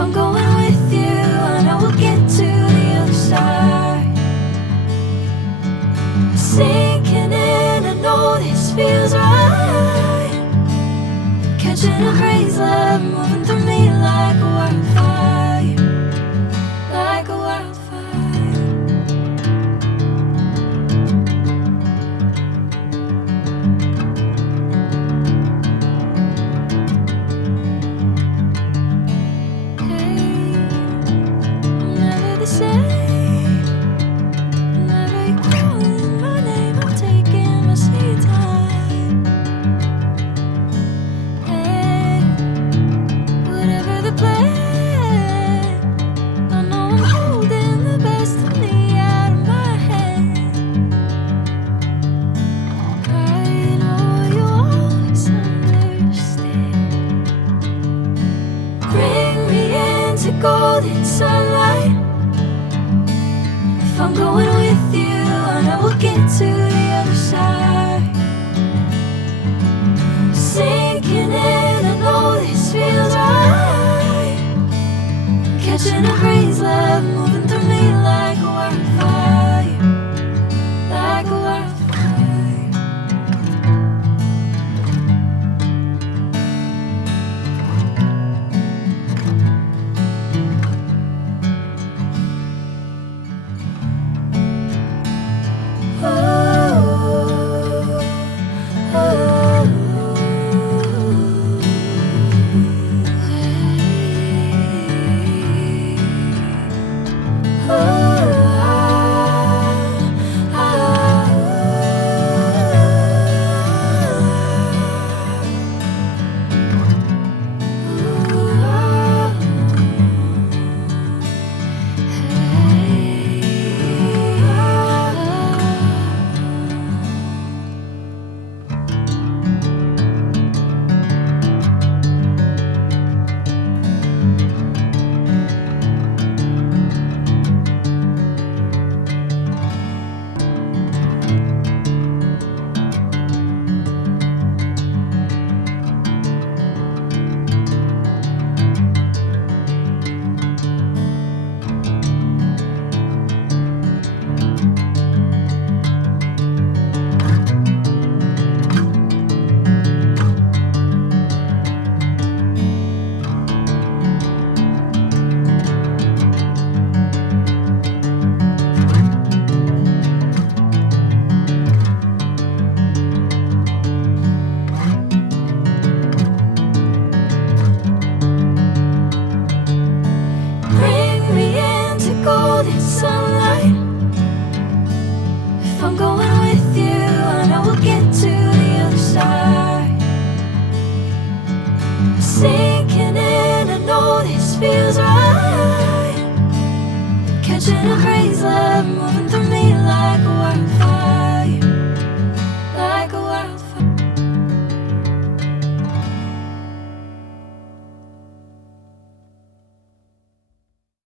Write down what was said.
I'm going with you, I know we'll get to the other side. Sinking in, I know this feels right. Catching a crazy love, moving through me like a wildfire, like a wildfire. Golden sunlight. If I'm going with you, I know we'll get to the other side. Sinking in, I know this feels right. Catching a crazy love, moving through me like a wildfire, like a wildfire. Sinking in, I know this feels right. Catching a crazy love, moving through me like a wildfire.